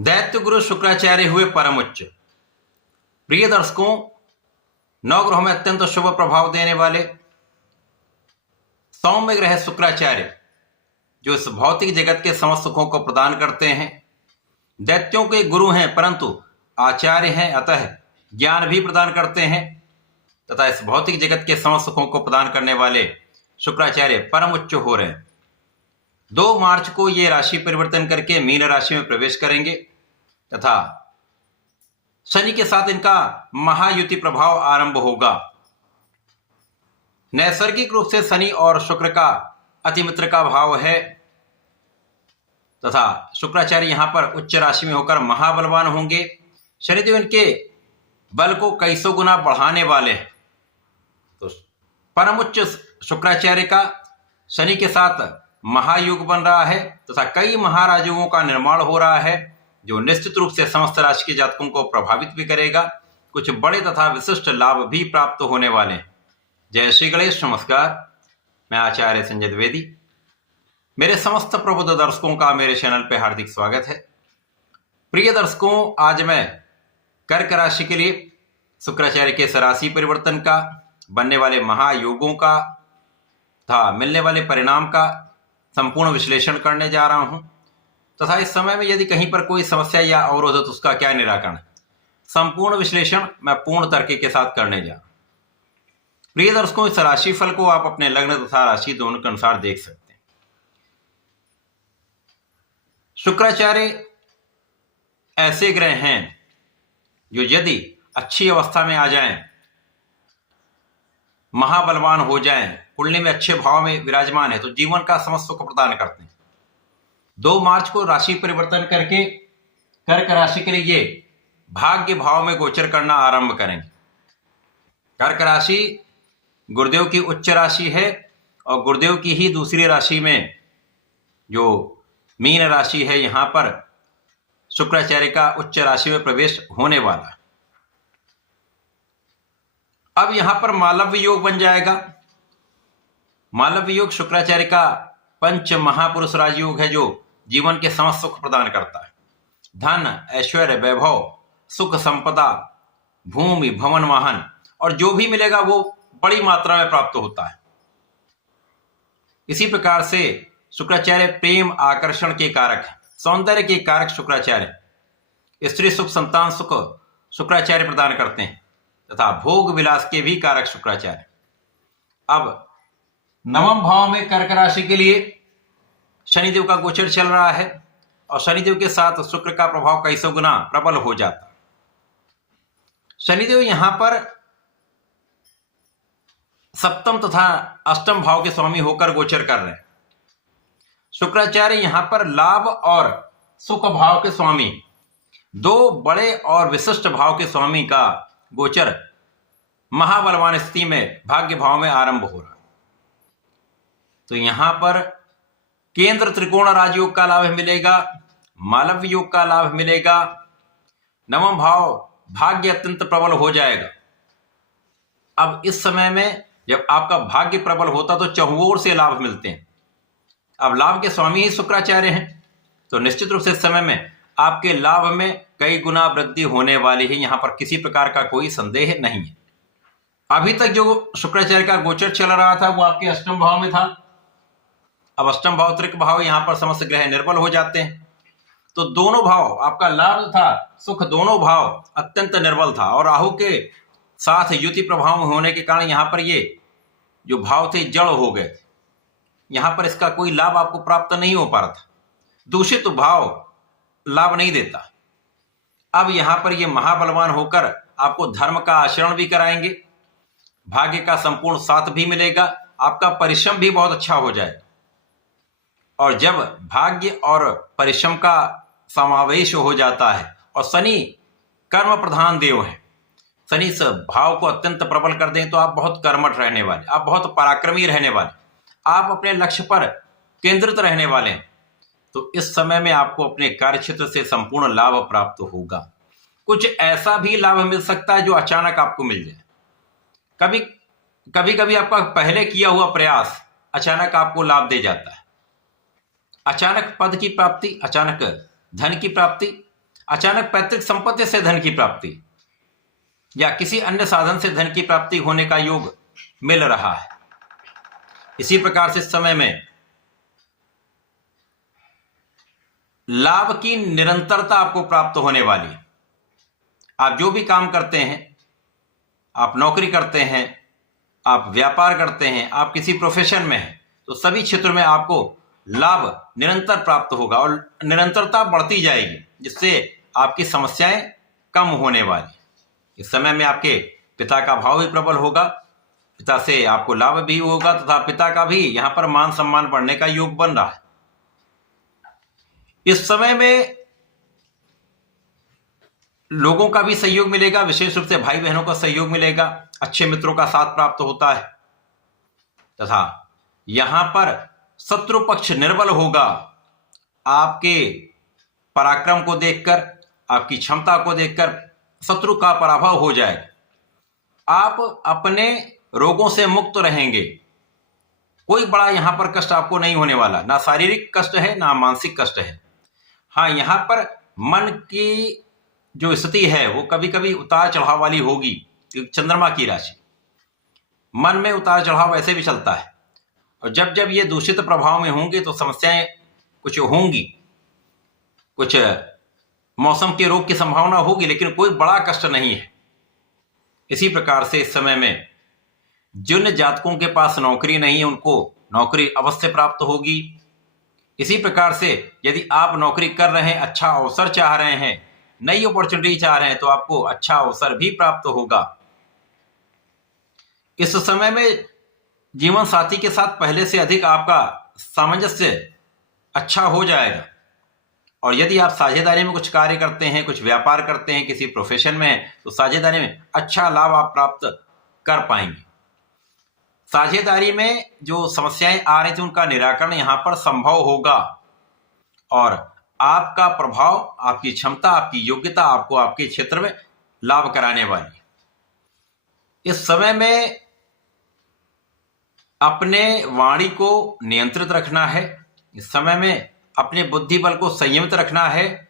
दैत्य गुरु शुक्राचार्य हुए परम उच्च। प्रिय दर्शकों, नवग्रहों में अत्यंत शुभ प्रभाव देने वाले सौम्य ग्रह शुक्राचार्य जो इस भौतिक जगत के समस्त सुखों को प्रदान करते हैं, दैत्यों के गुरु हैं परंतु आचार्य हैं, अतः ज्ञान भी प्रदान करते हैं तथा इस भौतिक जगत के समस्त सुखों को प्रदान करने वाले शुक्राचार्य परम उच्च हो रहे हैं। 2 मार्च को ये राशि परिवर्तन करके मीन राशि में प्रवेश करेंगे तथा शनि के साथ इनका महायुति प्रभाव आरंभ होगा। नैसर्गिक रूप से शनि और शुक्र का अतिमित्र का भाव है तथा शुक्राचार्य यहां पर उच्च राशि में होकर महाबलवान होंगे। शनिदेव इनके बल को कई सौ गुना बढ़ाने वाले हैं। तो परम उच्च शुक्राचार्य का शनि के साथ महायुग बन रहा है तथा कई महाराजयों का निर्माण हो रहा है जो निश्चित रूप से समस्त राशि के जातकों को प्रभावित भी करेगा। कुछ बड़े तथा विशिष्ट लाभ भी प्राप्त होने वाले हैं। जय श्री गणेश। नमस्कार, मैं आचार्य संजय द्विवेदी। मेरे समस्त प्रबुद्ध दर्शकों का मेरे चैनल पे हार्दिक स्वागत है। प्रिय दर्शकों, आज मैं कर्क राशि के लिए शुक्राचार्य के राशि परिवर्तन का, बनने वाले महायोगों का तथा मिलने वाले परिणाम का संपूर्ण विश्लेषण करने जा रहा हूं तथा इस समय में यदि कहीं पर कोई समस्या या अवरोध है तो उसका क्या निराकरण, संपूर्ण विश्लेषण मैं पूर्ण तर्क के साथ करने जा रहा हूं। प्रिय दर्शकों, इस राशि फल को आप अपने लग्न तथा राशि दोनों के अनुसार देख सकते हैं। शुक्राचार्य ऐसे ग्रह हैं जो यदि अच्छी अवस्था में आ जाएं, महाबलवान हो जाएं, कुंडली में अच्छे भाव में विराजमान है तो जीवन का समस्त सुख प्रदान करते हैं। 2 मार्च को राशि परिवर्तन करके कर्क राशि के लिए ये भाग्य भाव में गोचर करना आरंभ करेंगे। कर्क राशि गुरुदेव की उच्च राशि है और गुरुदेव की ही दूसरी राशि में जो मीन राशि है, यहां पर शुक्राचार्य का उच्च राशि में प्रवेश होने वाला है। अब यहां पर मालव्य योग बन जाएगा। मालव्य योग शुक्राचार्य का पंच महापुरुष राजयोग है जो जीवन के समस्त सुख प्रदान करता है। धन, ऐश्वर्य, वैभव, सुख, संपदा, भूमि, भवन, वाहन और जो भी मिलेगा वो बड़ी मात्रा में प्राप्त होता है। इसी प्रकार से शुक्राचार्य प्रेम, आकर्षण के कारक है, सौंदर्य के कारक शुक्राचार्य, स्त्री सुख, संतान सुख शुक्राचार्य प्रदान करते हैं तथा भोग विलास के भी कारक शुक्राचार्य। अब नवम भाव में कर्क राशि के लिए शनिदेव का गोचर चल रहा है और शनिदेव के साथ शुक्र का प्रभाव कई सौ गुना प्रबल हो जाता है। शनिदेव यहां पर सप्तम तथा अष्टम भाव के स्वामी होकर गोचर कर रहे हैं। शुक्राचार्य यहां पर लाभ और सुख भाव के स्वामी, 2 बड़े और विशिष्ट भाव के स्वामी का गोचर महाबलवान स्थिति में भाग्य भाव में आरंभ हो रहा है। तो यहां पर केंद्र त्रिकोण राजयोग का लाभ मिलेगा, मालव्य योग का लाभ मिलेगा, नवम भाव भाग्य अत्यंत प्रबल हो जाएगा। अब इस समय में जब आपका भाग्य प्रबल होता तो चहुओर से लाभ मिलते हैं। अब लाभ के स्वामी ही शुक्राचार्य हैं तो निश्चित रूप से इस समय में आपके लाभ में कई गुना वृद्धि होने वाली है। यहां पर किसी प्रकार का कोई संदेह नहीं है। अभी तक जो शुक्राचार्य का गोचर चल रहा था वो आपके अष्टम भाव में था। अब अष्टम भाव, त्रिक भाव, यहां पर समस्त ग्रह निर्बल हो जाते हैं तो दोनों भाव, आपका लाभ था, सुख, दोनों भाव अत्यंत निर्बल था और राहु के साथ युति प्रभाव होने के कारण यहां पर ये जो भाव थे जड़ हो गए। यहां पर इसका कोई लाभ आपको प्राप्त नहीं हो पा रहा था। दूषित भाव लाभ नहीं देता। अब यहां पर ये महाबलवान होकर आपको धर्म का आचरण भी कराएंगे, भाग्य का संपूर्ण साथ भी मिलेगा, आपका परिश्रम भी बहुत अच्छा हो जाएगा। और जब भाग्य और परिश्रम का समावेश हो जाता है और शनि कर्म प्रधान देव है, शनि इस भाव को अत्यंत प्रबल कर दें तो आप बहुत कर्मठ रहने वाले, आप बहुत पराक्रमी रहने वाले, आप अपने लक्ष्य पर केंद्रित रहने वाले हैं। तो इस समय में आपको अपने कार्य क्षेत्र से संपूर्ण लाभ प्राप्त होगा। कुछ ऐसा भी लाभ मिल सकता है जो अचानक आपको मिल जाए। कभी आपका पहले किया हुआ प्रयास अचानक आपको लाभ दे जाता है। अचानक पद की प्राप्ति, अचानक धन की प्राप्ति, अचानक पैतृक संपत्ति से धन की प्राप्ति या किसी अन्य साधन से धन की प्राप्ति होने का योग मिल रहा है। इसी प्रकार से इस समय में लाभ की निरंतरता आपको प्राप्त होने वाली है। आप जो भी काम करते हैं, आप नौकरी करते हैं, आप व्यापार करते हैं, आप किसी प्रोफेशन में हैं, तो सभी क्षेत्रों में आपको लाभ निरंतर प्राप्त होगा और निरंतरता बढ़ती जाएगी, जिससे आपकी समस्याएं कम होने वाली। इस समय में आपके पिता का भाव भी प्रबल होगा, पिता से आपको लाभ भी होगा तथा पिता का भी यहां पर मान सम्मान बढ़ने का योग बन रहा है। इस समय में लोगों का भी सहयोग मिलेगा, विशेष रूप से भाई बहनों का सहयोग मिलेगा, अच्छे मित्रों का साथ प्राप्त होता है तथा यहां पर शत्रु पक्ष निर्बल होगा। आपके पराक्रम को देखकर, आपकी क्षमता को देखकर शत्रु का पराभव हो जाएगा। आप अपने रोगों से मुक्त रहेंगे, कोई बड़ा यहां पर कष्ट आपको नहीं होने वाला, ना शारीरिक कष्ट है ना मानसिक कष्ट है। हाँ, यहां पर मन की जो स्थिति है वो कभी कभी उतार चढ़ाव वाली होगी, क्योंकि चंद्रमा की राशि, मन में उतार चढ़ाव ऐसे भी चलता है और जब जब ये दूषित प्रभाव में होंगे तो समस्याएं कुछ होंगी, कुछ मौसम के रोग की संभावना होगी, लेकिन कोई बड़ा कष्ट नहीं है। इसी प्रकार से इस समय में जिन जातकों के पास नौकरी नहीं है उनको नौकरी अवश्य प्राप्त होगी। इसी प्रकार से यदि आप नौकरी कर रहे हैं, अच्छा अवसर चाह रहे हैं, नई अपॉर्चुनिटी चाह रहे हैं, तो आपको अच्छा अवसर भी प्राप्त होगा। इस समय में जीवन साथी के साथ पहले से अधिक आपका सामंजस्य अच्छा हो जाएगा और यदि आप साझेदारी में कुछ कार्य करते हैं, कुछ व्यापार करते हैं, किसी प्रोफेशन में हैं, तो साझेदारी में अच्छा लाभ आप प्राप्त कर पाएंगे। साझेदारी में जो समस्याएं आ रही थी उनका निराकरण यहां पर संभव होगा और आपका प्रभाव, आपकी क्षमता, आपकी योग्यता आपको आपके क्षेत्र में लाभ कराने वाली। इस समय में अपने वाणी को नियंत्रित रखना है। इस समय में अपने बुद्धि बल को संयमित रखना है,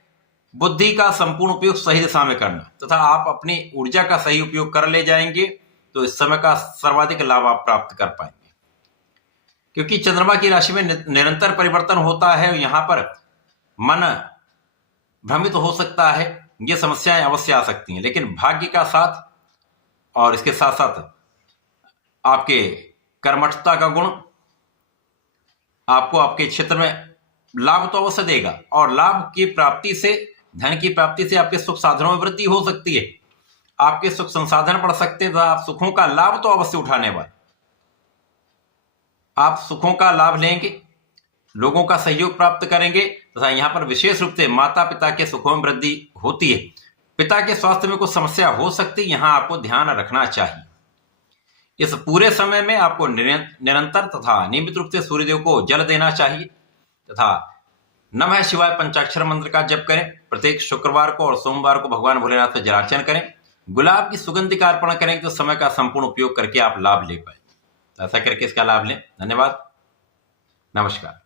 बुद्धि का संपूर्ण उपयोग सही दिशा में करना तथा आप अपनी ऊर्जा का सही उपयोग कर ले जाएंगे तो इस समय का सर्वाधिक लाभ आप प्राप्त कर पाएंगे। क्योंकि चंद्रमा की राशि में निरंतर परिवर्तन होता है, यहां पर मन भ्रमित हो सकता है, ये समस्याएं अवश्य आ सकती हैं, लेकिन भाग्य का साथ और इसके साथ साथ आपके कर्मठता का गुण आपको आपके क्षेत्र में लाभ तो अवश्य देगा और लाभ की प्राप्ति से, धन की प्राप्ति से आपके सुख साधनों में वृद्धि हो सकती है, आपके सुख संसाधन बढ़ सकते हैं, आप सुखों का लाभ तो अवश्य उठाने वाले। आप सुखों का लाभ लेंगे, लोगों का सहयोग प्राप्त करेंगे तथा यहां पर विशेष रूप से माता पिता के सुखों में वृद्धि होती है। पिता के स्वास्थ्य में कुछ समस्या हो सकती है, यहां आपको ध्यान रखना चाहिए। इस पूरे समय में आपको निरंतर तथा नियमित रूप से सूर्यदेव को जल देना चाहिए तथा नमः शिवाय पंचाक्षर मंत्र का जप करें। प्रत्येक शुक्रवार को और सोमवार को भगवान भोलेनाथ का जलार्चन करें। गुलाब की सुगंधि का अर्पण करें तो समय का संपूर्ण उपयोग करके आप लाभ ले पाए। तो ऐसा करके इसका लाभ लें। धन्यवाद, नमस्कार।